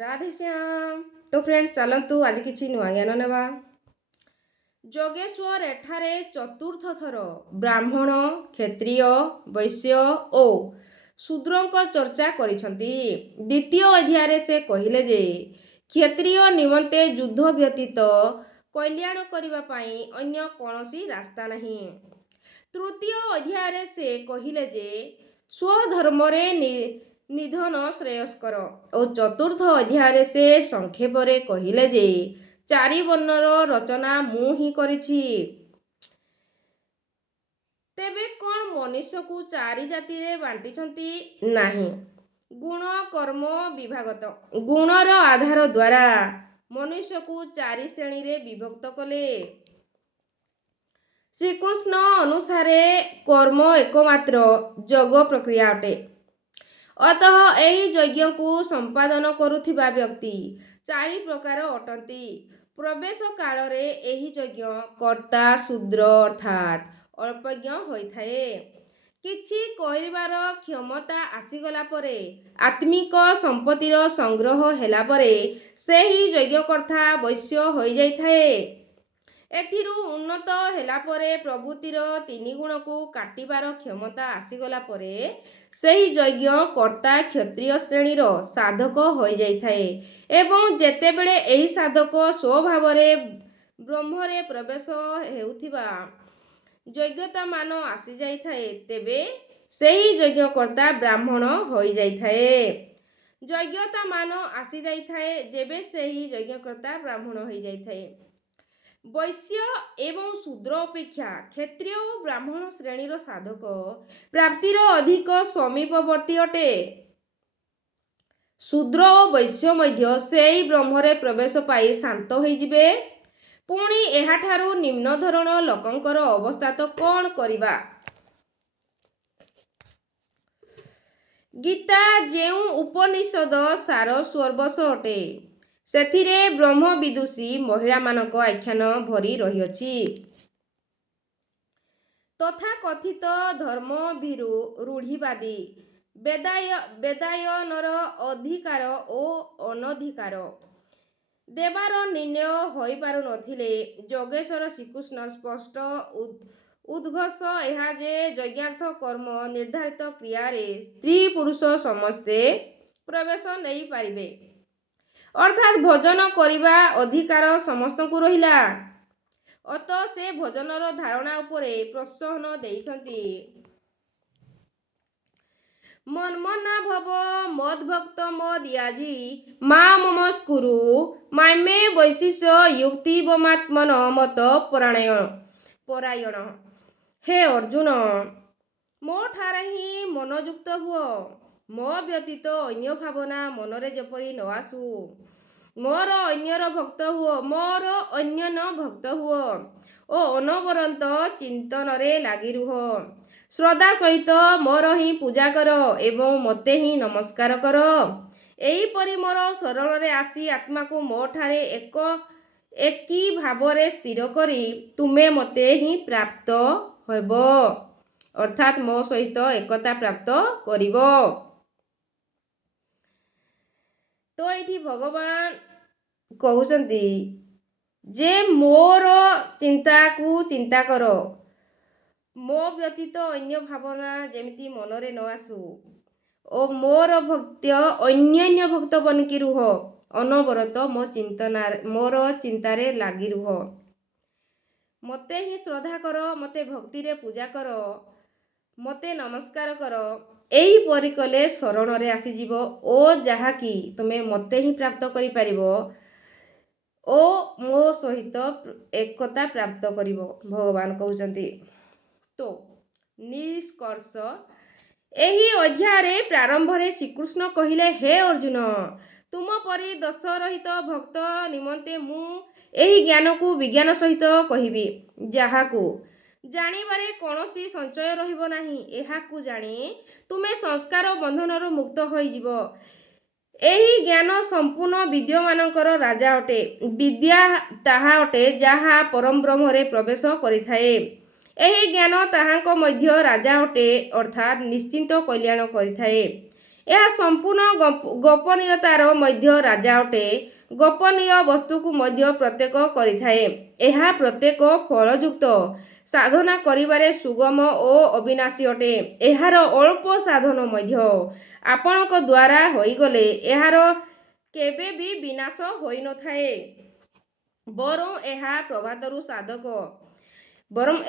ରାଧେଶ୍ୟାମ। ତ ଫ୍ରେଣ୍ଡସ୍, ଚାଲନ୍ତୁ ଆଜି କିଛି ନୂଆ ଜ୍ଞାନ ନେବା। ଯୋଗେଶ୍ୱର ଏଠାରେ ଚତୁର୍ଥ ଥର ବ୍ରାହ୍ମଣ, କ୍ଷତ୍ରିୟ, ବୈଶ୍ୟ ଓ ଶୂଦ୍ରଙ୍କ ଚର୍ଚ୍ଚା କରିଛନ୍ତି। ଦ୍ୱିତୀୟ ଅଧ୍ୟାୟରେ ସେ କହିଲେ ଯେ କ୍ଷତ୍ରିୟ ନିମନ୍ତେ ଯୁଦ୍ଧ ବ୍ୟତୀତ କଲ୍ୟାଣ କରିବା ପାଇଁ ଅନ୍ୟ କୌଣସି ରାସ୍ତା ନାହିଁ। ତୃତୀୟ ଅଧ୍ୟାୟରେ ସେ କହିଲେ ଯେ ସ୍ୱଧର୍ମରେ ନିଧନ ଶ୍ରେୟସ୍କର ଓ ଚତୁର୍ଥ ଅଧ୍ୟାୟରେ ସେ ସଂକ୍ଷେପରେ କହିଲେ ଯେ ଚାରି ବର୍ଣ୍ଣର ରଚନା ମୁଁ ହିଁ କରିଛି। ତେବେ କ'ଣ ମନୁଷ୍ୟକୁ ଚାରି ଜାତିରେ ବାଣ୍ଟିଛନ୍ତି? ନାହିଁ, ଗୁଣ କର୍ମ ବିଭାଗତ ଗୁଣର ଆଧାର ଦ୍ୱାରା ମନୁଷ୍ୟକୁ ଚାରି ଶ୍ରେଣୀରେ ବିଭକ୍ତ କଲେ। ଶ୍ରୀକୃଷ୍ଣ ଅନୁସାରେ କର୍ମ ଏକମାତ୍ର ଯୋଗ ପ୍ରକ୍ରିୟା ଅଟେ। ଅତଃ ଏହି ଯଜ୍ଞକୁ ସମ୍ପାଦନ କରୁଥିବା ବ୍ୟକ୍ତି ଚାରି ପ୍ରକାର ଅଟନ୍ତି। ପ୍ରବେଶ କାଳରେ ଏହି ଯଜ୍ଞ କର୍ତ୍ତା ଶୂଦ୍ର ଅର୍ଥାତ୍ ଅଳ୍ପଜ୍ଞ ହୋଇଥାଏ। କିଛି କରିବାର କ୍ଷମତା ଆସିଗଲା ପରେ, ଆତ୍ମିକ ସମ୍ପତ୍ତିର ସଂଗ୍ରହ ହେଲା ପରେ ସେହି ଯଜ୍ଞକର୍ତ୍ତା ବୈଶ୍ୟ ହୋଇଯାଇଥାଏ। ଏଥିରୁ ଉନ୍ନତ ହେଲା ପରେ ପ୍ରବୃତ୍ତିର ତିନି ଗୁଣକୁ କାଟିବାର କ୍ଷମତା ଆସିଗଲା ପରେ ସେହି ଯଜ୍ଞ କର୍ତ୍ତା କ୍ଷତ୍ରିୟ ଶ୍ରେଣୀର ସାଧକ ହୋଇଯାଇଥାଏ ଏବଂ ଯେତେବେଳେ ଏହି ସାଧକ ସ୍ୱଭାବରେ ବ୍ରହ୍ମରେ ପ୍ରବେଶ ହେଉଥିବା ଯୋଗ୍ୟତାମାନ ଆସିଯାଇଥାଏ, ତେବେ ସେହି ଯଜ୍ଞକର୍ତ୍ତା ବ୍ରାହ୍ମଣ ହୋଇଯାଇଥାଏ। ଯୋଗ୍ୟତାମାନ ଆସିଯାଇଥାଏ ଯେବେ ସେହି ଯଜ୍ଞକର୍ତ୍ତା ବ୍ରାହ୍ମଣ ହୋଇଯାଇଥାଏ। ବୈଶ୍ୟ ଏବଂ ଶୂଦ୍ର ଅପେକ୍ଷା କ୍ଷତ୍ରିୟ ଓ ବ୍ରାହ୍ମଣ ଶ୍ରେଣୀର ସାଧକ ପ୍ରାପ୍ତିର ଅଧିକ ସମୀପବର୍ତ୍ତୀ ଅଟେ। ଶୂଦ୍ର ଓ ବୈଶ୍ୟ ମଧ୍ୟ ସେହି ବ୍ରହ୍ମରେ ପ୍ରବେଶ ପାଇ ଶାନ୍ତ ହୋଇଯିବେ। ପୁଣି ଏହାଠାରୁ ନିମ୍ନ ଧରଣ ଲୋକଙ୍କର ଅବସ୍ଥା ତ କ'ଣ କରିବା? ଗୀତା ଯେଉଁ ଉପନିଷଦ ସାର ସର୍ବସ୍ୱ ଅଟେ, ସେଥିରେ ବ୍ରହ୍ମ ବିଦୁଷୀ ମହିଳାମାନଙ୍କ ଆଖ୍ୟାନ ଭରି ରହିଅଛି। ତଥାକଥିତ ଧର୍ମଭୀରୁ ରୂଢ଼ିବାଦୀ ବେଦାୟନର ଅଧିକାର ଓ ଅନଧିକାର ଦେବାର ନିର୍ଣ୍ଣୟ ହୋଇପାରୁନଥିଲେ। ଯୋଗେଶ୍ୱର ଶ୍ରୀକୃଷ୍ଣ ସ୍ପଷ୍ଟ ଉଦ୍ଘୋଷ ଏହା ଯେ ଯଜ୍ଞାର୍ଥ କର୍ମ ନିର୍ଦ୍ଧାରିତ କ୍ରିୟାରେ ସ୍ତ୍ରୀ ପୁରୁଷ ସମସ୍ତେ ପ୍ରବେଶ ନେଇପାରିବେ, ଅର୍ଥାତ୍ ଭୋଜନ କରିବା ଅଧିକାର ସମସ୍ତଙ୍କୁ ରହିଲା। ଅତଃ ସେ ଭୋଜନର ଧାରଣା ଉପରେ ପ୍ରୋତ୍ସାହନ ଦେଇଛନ୍ତି। ମନ୍ମନା ଭବ ମଦ୍ଭକ୍ତ ମଦ୍ୟାଜୀ ମାମସ୍କୁରୁ ମାମେ ବୈଶିଷ୍ୟ ୟୁକ୍ତିବମାତ୍ମନ ମତ ପରାୟଣ। ହେ ଅର୍ଜୁନ, ମୋ ଠାରେ ହିଁ ମନଯୁକ୍ତ ହୁଅ। ମୋ ବ୍ୟତୀତ ଅନ୍ୟ ଭାବନା ମନରେ ଯେପରି ନ ଆସୁ। ମୋର ଅନ୍ୟର ଭକ୍ତ ହୁଅ ଓ ଅନବରତ ଚିନ୍ତନରେ ଲାଗି ରୁହ। ଶ୍ରଦ୍ଧା ସହିତ ମୋର ହିଁ ପୂଜା କର ଏବଂ ମୋତେ ହିଁ ନମସ୍କାର କର। ଏହିପରି ମୋର ଶରଣରେ ଆସି ଆତ୍ମାକୁ ମୋ ଠାରେ ଏକି ଭାବରେ ସ୍ଥିର କରି ତୁମେ ମୋତେ ହିଁ ପ୍ରାପ୍ତ ହେବ, ଅର୍ଥାତ୍ ମୋ ସହିତ ଏକତା ପ୍ରାପ୍ତ କରିବ। ତ ଏଇଠି ଭଗବାନ କହୁଛନ୍ତି ଯେ ମୋର ଚିନ୍ତାକୁ ଚିନ୍ତା କର, ମୋ ବ୍ୟତୀତ ଅନ୍ୟ ଭାବନା ଯେମିତି ମନରେ ନ ଆସୁ ଓ ମୋର ଅନ୍ୟାନ୍ୟ ଭକ୍ତ ବନିକି ରୁହ। ଅନବରତ ମୋର ଚିନ୍ତାରେ ଲାଗି ରୁହ। ମୋତେ ହିଁ ଶ୍ରଦ୍ଧା କର, ମୋତେ ଭକ୍ତିରେ ପୂଜା କର, ମୋତେ ନମସ୍କାର କର। ଏହିପରି କଲେ ଶରଣରେ ଆସିଯିବ ଓ ଯାହାକି ତୁମେ ମୋତେ ହିଁ ପ୍ରାପ୍ତ କରିପାରିବ ଓ ମୋ ସହିତ ଏକତା ପ୍ରାପ୍ତ କରିବ, ଭଗବାନ କହୁଛନ୍ତି। ତ ନିଷ୍କର୍ଷ, ଏହି ଅଧ୍ୟାୟରେ ପ୍ରାରମ୍ଭରେ ଶ୍ରୀକୃଷ୍ଣ କହିଲେ, ହେ ଅର୍ଜୁନ, ତୁମ ପରି ଦୋଷରହିତ ଭକ୍ତ ନିମନ୍ତେ ମୁଁ ଏହି ଜ୍ଞାନକୁ ବିଜ୍ଞାନ ସହିତ କହିବି, ଯାହାକୁ ଜାଣିବାରେ କୌଣସି ସଂଶୟ ରହିବ ନାହିଁ। ଏହାକୁ ଜାଣି ତୁମେ ସଂସ୍କାର ବନ୍ଧନରୁ ମୁକ୍ତ ହୋଇଯିବ। ଏହି ଜ୍ଞାନ ସମ୍ପୂର୍ଣ୍ଣ ବିଦ୍ୟମାନଙ୍କର ରାଜା ଅଟେ। ବିଦ୍ୟା ତାହା ଅଟେ ଯାହା ପରଂବ୍ରହ୍ମରେ ପ୍ରବେଶ କରିଥାଏ। ଏହି ଜ୍ଞାନ ତାହାଙ୍କ ମଧ୍ୟ ରାଜା ଅଟେ, ଅର୍ଥାତ୍ ନିଶ୍ଚିତ କଲ୍ୟାଣ କରିଥାଏ। ଏହା ସମ୍ପୂର୍ଣ୍ଣ ଗୋପନୀୟତାର ମଧ୍ୟ ରାଜା ଅଟେ। ଗୋପନୀୟ ବସ୍ତୁକୁ ମଧ୍ୟ ପ୍ରତ୍ୟେକ କରିଥାଏ। ଏହା ପ୍ରତ୍ୟେକ ଫଳଯୁକ୍ତ ସାଧନା କରିବାରେ ସୁଗମ ଓ ଅବିନାଶୀ ଅଟେ। ଏହାର ଅଳ୍ପ ସାଧନ ମଧ୍ୟ ଆପଣଙ୍କ ଦ୍ୱାରା ହୋଇଗଲେ ଏହାର କେବେ ବି ବିନାଶ ହୋଇନଥାଏ। ବରଂ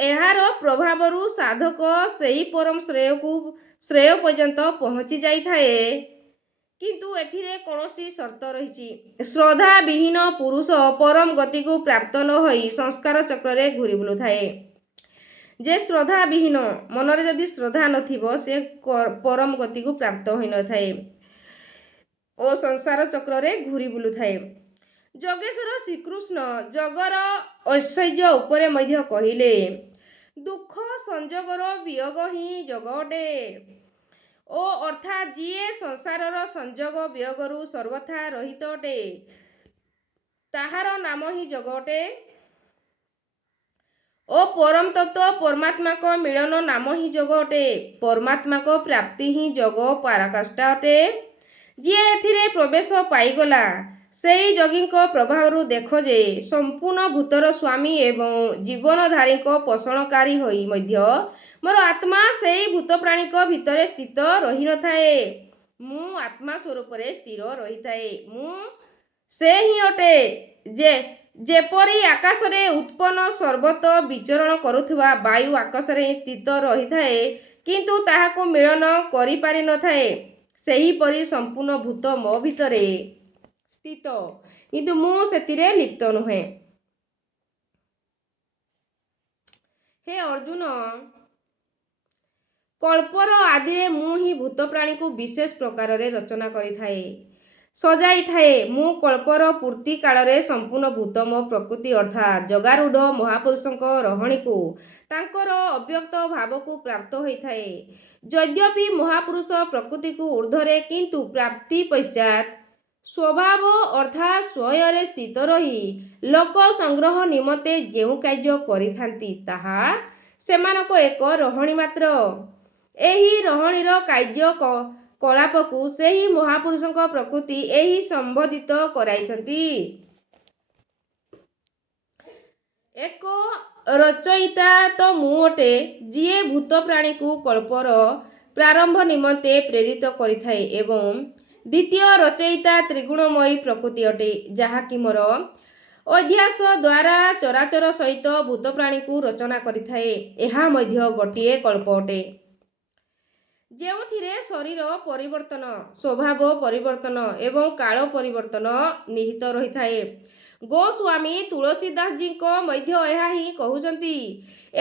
ଏହାର ପ୍ରଭାବରୁ ସାଧକ ସେହି ପରମ ଶ୍ରେୟ ପର୍ଯ୍ୟନ୍ତ ପହଞ୍ଚି ଯାଇଥାଏ। କିନ୍ତୁ ଏଥିରେ କୌଣସି ସର୍ତ୍ତ ରହିଛି। ଶ୍ରଦ୍ଧା ବିହୀନ ପୁରୁଷ ପରମ ଗତିକୁ ପ୍ରାପ୍ତ ନ ହୋଇ ସଂସାର ଚକ୍ରରେ ଘୂରି ବୁଲୁଥାଏ। ଯେ ଶ୍ରଦ୍ଧା ବିହୀନ, ମନରେ ଯଦି ଶ୍ରଦ୍ଧା ନଥିବ ସେ ପରମ ଗତିକୁ ପ୍ରାପ୍ତ ହୋଇନଥାଏ ଓ ସଂସାର ଚକ୍ରରେ ଘୂରି ବୁଲୁଥାଏ। ଯୋଗେଶ୍ୱର ଶ୍ରୀକୃଷ୍ଣ ଯୋଗର ଐଶ୍ୱର୍ଯ୍ୟ ଉପରେ ମଧ୍ୟ କହିଲେ, ଦୁଃଖ ସଂଯୋଗର ବିୟୋଗ ହିଁ ଯୋଗ ଅଟେ। ଓ ଅର୍ଥାତ୍ ଯିଏ ସଂସାରର ସଂଯୋଗ ବିୟୋଗରୁ ସର୍ବଥା ରହିତ ଅଟେ ତାହାର ନାମ ହିଁ ଯୋଗ ଅଟେ। ଓ ପରମ ତତ୍ତ୍ୱ ପରମାତ୍ମାଙ୍କ ମିଳନ ନାମ ହିଁ ଯୋଗ ଅଟେ। ପରମାତ୍ମାଙ୍କ ପ୍ରାପ୍ତି ହିଁ ଯୋଗ ପରାକାଷ୍ଠା ଅଟେ। ଯିଏ ଏଥିରେ ପ୍ରବେଶ ପାଇଗଲା ସେହି ଯୋଗୀଙ୍କ ପ୍ରଭାବରୁ ଦେଖ ଯେ ସମ୍ପୂର୍ଣ୍ଣ ଭୂତର ସ୍ୱାମୀ ଏବଂ ଜୀବନଧାରୀଙ୍କ ପୋଷଣକାରୀ ହୋଇ ମଧ୍ୟ ମୋର ଆତ୍ମା ସେହି ଭୂତପ୍ରାଣୀଙ୍କ ଭିତରେ ସ୍ଥିତ ରହିନଥାଏ। ମୁଁ ଆତ୍ମା ସ୍ୱରୂପରେ ସ୍ଥିର ରହିଥାଏ। ମୁଁ ସେ ହିଁ ଅଟେ ଯେପରି ଆକାଶରେ ଉତ୍ପନ୍ନ ସର୍ବତ୍ର ବିଚରଣ କରୁଥିବା ବାୟୁ ଆକାଶରେ ହିଁ ସ୍ଥିତ ରହିଥାଏ କିନ୍ତୁ ତାହାକୁ ମିଳନ କରିପାରିନଥାଏ, ସେହିପରି ସମ୍ପୂର୍ଣ୍ଣ ଭୂତ ମୋ ଭିତରେ ସ୍ଥିତ କିନ୍ତୁ ମୁଁ ସେଥିରେ ଲିପ୍ତ ନୁହେଁ। ହେ ଅର୍ଜୁନ, କଳ୍ପର ଆଦିରେ ମୁଁ ହିଁ ଭୂତପ୍ରାଣୀକୁ ବିଶେଷ ପ୍ରକାରରେ ରଚନା କରିଥାଏ, ସଜାଇଥାଏ। ମୁଁ କଳ୍ପର ପୂର୍ତ୍ତି କାଳରେ ସମ୍ପୂର୍ଣ୍ଣ ଭୂତ ମୋ ପ୍ରକୃତି ଅର୍ଥାତ୍ ଯୋଗାରୂଢ଼ ମହାପୁରୁଷଙ୍କ ରହଣୀକୁ ତାଙ୍କର ଅବ୍ୟକ୍ତ ଭାବକୁ ପ୍ରାପ୍ତ ହୋଇଥାଏ। ଯଦ୍ୟପି ମହାପୁରୁଷ ପ୍ରକୃତିକୁ ଊର୍ଦ୍ଧ୍ୱରେ କିନ୍ତୁ ପ୍ରାପ୍ତି ପଶ୍ଚାତ୍ ସ୍ୱଭାବ ଅର୍ଥାତ୍ ସ୍ୱୟରେ ସ୍ଥିତ ରହି ଲୋକ ସଂଗ୍ରହ ନିମନ୍ତେ ଯେଉଁ କାର୍ଯ୍ୟ କରିଥାନ୍ତି ତାହା ସେମାନଙ୍କ ଏକ ରହଣୀ ମାତ୍ର। ଏହି ରହଣୀର କାର୍ଯ୍ୟ କଳାପକୁ ସେହି ମହାପୁରୁଷଙ୍କ ପ୍ରକୃତି ଏହି ସମ୍ବୋଧିତ କରାଇଛନ୍ତି। ଏକ ରଚୟିତା ତ ମୁଁ ଅଟେ, ଯିଏ ଭୂତପ୍ରାଣୀକୁ କଳ୍ପର ପ୍ରାରମ୍ଭ ନିମନ୍ତେ ପ୍ରେରିତ କରିଥାଏ ଏବଂ ଦ୍ୱିତୀୟ ରଚୟିତା ତ୍ରିଗୁଣମୟୀ ପ୍ରକୃତି ଅଟେ, ଯାହାକି ମୋର ଅଧ୍ୟାସ ଦ୍ୱାରା ଚରାଚର ସହିତ ଭୂତପ୍ରାଣୀକୁ ରଚନା କରିଥାଏ। ଏହା ମଧ୍ୟ ଗୋଟିଏ କଳ୍ପ ଅଟେ ଯେଉଁଥିରେ ଶରୀର ପରିବର୍ତ୍ତନ, ସ୍ୱଭାବ ପରିବର୍ତ୍ତନ ଏବଂ କାଳ ପରିବର୍ତ୍ତନ ନିହିତ ରହିଥାଏ। ଗୋସ୍ୱାମୀ ତୁଳସୀଦାସଜୀଙ୍କ ମଧ୍ୟ ଏହା ହିଁ କହୁଛନ୍ତି।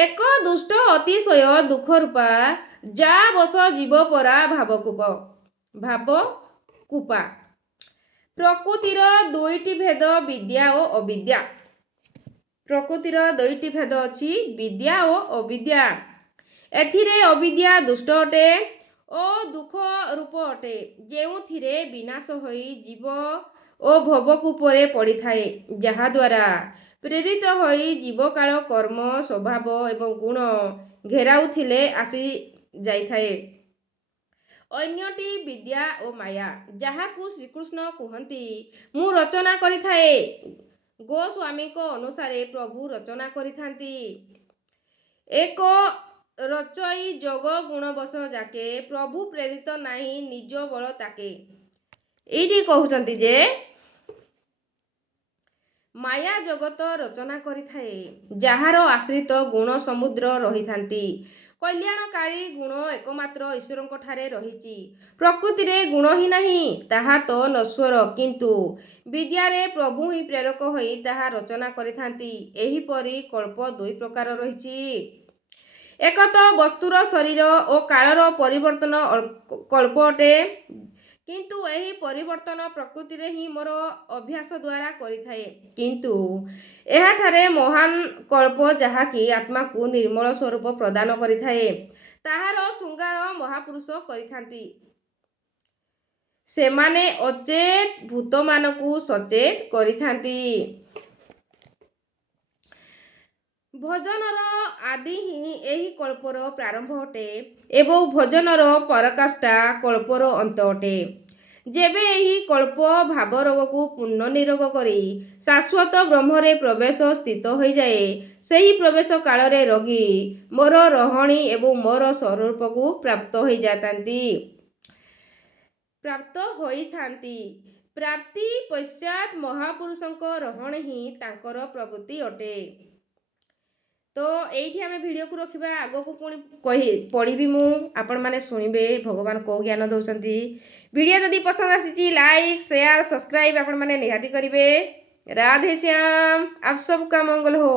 ଏକ ଦୁଷ୍ଟ ଅତିଶୟ ଦୁଃଖରୂପା ଯା ବଶ ଜୀବ ପରା ଭାବକୂପା। ପ୍ରକୃତିର ଦୁଇଟି ଭେଦ, ବିଦ୍ୟା ଓ ଅବିଦ୍ୟା। ପ୍ରକୃତିର ଦୁଇଟି ଭେଦ ଅଛି, ବିଦ୍ୟା ଓ ଅବିଦ୍ୟା। ଏଥିରେ ଅବିଦ୍ୟା ଦୁଷ୍ଟ ଅଟେ ଓ ଦୁଃଖ ରୂପ ଅଟେ, ଯେଉଁଥିରେ ବିନାଶ ହୋଇ ଜୀବ ଓ ଭବକୂପରେ ପଡ଼ିଥାଏ, ଯାହାଦ୍ୱାରା ପ୍ରେରିତ ହୋଇ ଜୀବକାଳ କର୍ମ, ସ୍ୱଭାବ ଏବଂ ଗୁଣ ଘେରାଉଥିଲେ ଆସିଯାଇଥାଏ। ଅନ୍ୟଟି ବିଦ୍ୟା ଓ ମାୟା, ଯାହାକୁ ଶ୍ରୀକୃଷ୍ଣ କୁହନ୍ତି ମୁଁ ରଚନା କରିଥାଏ। ଗୋସ୍ୱାମୀଙ୍କ ଅନୁସାରେ ପ୍ରଭୁ ରଚନା କରିଥାନ୍ତି। ଏକ ରଚଇ ଯୋଗ ଗୁଣବଶ ଯାକେ ପ୍ରଭୁ ପ୍ରେରିତ ନାହିଁ ନିଜ ବଳ ତାକେ। ଏଇଠି କହୁଛନ୍ତି ଯେ ମାୟା ଜଗତ ରଚନା କରିଥାଏ, ଯାହାର ଆଶ୍ରିତ ଗୁଣ ସମୁଦ୍ର ରହିଥାନ୍ତି। କଲ୍ୟାଣକାରୀ ଗୁଣ ଏକମାତ୍ର ଈଶ୍ୱରଙ୍କଠାରେ ରହିଛି। ପ୍ରକୃତିରେ ଗୁଣ ହିଁ ନାହିଁ, ତାହା ତ ନଶ୍ୱର, କିନ୍ତୁ ବିଦ୍ୟାରେ ପ୍ରଭୁ ହିଁ ପ୍ରେରକ ହୋଇ ତାହା ରଚନା କରିଥାନ୍ତି। ଏହିପରି କଳ୍ପ ଦୁଇ ପ୍ରକାର ରହିଛି। ଏକ ତ ବସ୍ତୁର ଶରୀର ଓ କାଳର ପରିବର୍ତ୍ତନ କଳ୍ପ ଅଟେ, କିନ୍ତୁ ଏହି ପରିବର୍ତ୍ତନ ପ୍ରକୃତିରେ ହିଁ ମୋର ଅଭ୍ୟାସ ଦ୍ୱାରା କରିଥାଏ। କିନ୍ତୁ ଏହାଠାରେ ମହାନ୍ କଳ୍ପ, ଯାହାକି ଆତ୍ମାକୁ ନିର୍ମଳ ସ୍ୱରୂପ ପ୍ରଦାନ କରିଥାଏ, ତାହାର ଶୃଙ୍ଗାର ମହାପୁରୁଷ କରିଥାନ୍ତି। ସେମାନେ ଅଚେତ ଭୂତମାନଙ୍କୁ ସଚେତ କରିଥାନ୍ତି। ଭଜନର ଆଦି ହିଁ ଏହି କଳ୍ପର ପ୍ରାରମ୍ଭ ଅଟେ ଏବଂ ଭଜନର ପରାକାଷ୍ଠା କଳ୍ପର ଅନ୍ତ ଅଟେ। ଯେବେ ଏହି କଳ୍ପ ଭାବରୋଗକୁ ପୂର୍ଣ୍ଣ ନିରୋଗ କରି ଶାଶ୍ୱତ ବ୍ରହ୍ମରେ ପ୍ରବେଶ ସ୍ଥିତ ହୋଇଯାଏ, ସେହି ପ୍ରବେଶ କାଳରେ ରୋଗୀ ମୋର ରହଣି ଏବଂ ମୋର ସ୍ୱରୂପକୁ ପ୍ରାପ୍ତ ହୋଇଥାନ୍ତି। ପ୍ରାପ୍ତି ପଶ୍ଚାତ୍ ମହାପୁରୁଷଙ୍କ ରହଣି ହିଁ ତାଙ୍କର ପ୍ରବୃତ୍ତି ଅଟେ। ତ ଏଇଠି ଆମେ ଭିଡ଼ିଓକୁ ରଖିବା। ଆଗକୁ ପୁଣି ପଢ଼ିବି ମୁଁ, ଆପଣମାନେ ଶୁଣିବେ ଭଗବାନ କେଉଁ ଜ୍ଞାନ ଦେଉଛନ୍ତି। ଭିଡ଼ିଓ ଯଦି ପସନ୍ଦ ଆସିଛି ଲାଇକ୍ ସେୟାର ସବସ୍କ୍ରାଇବ୍ ଆପଣମାନେ ନିହାତି କରିବେ। राधे श्याम। आप सबका मंगल हो।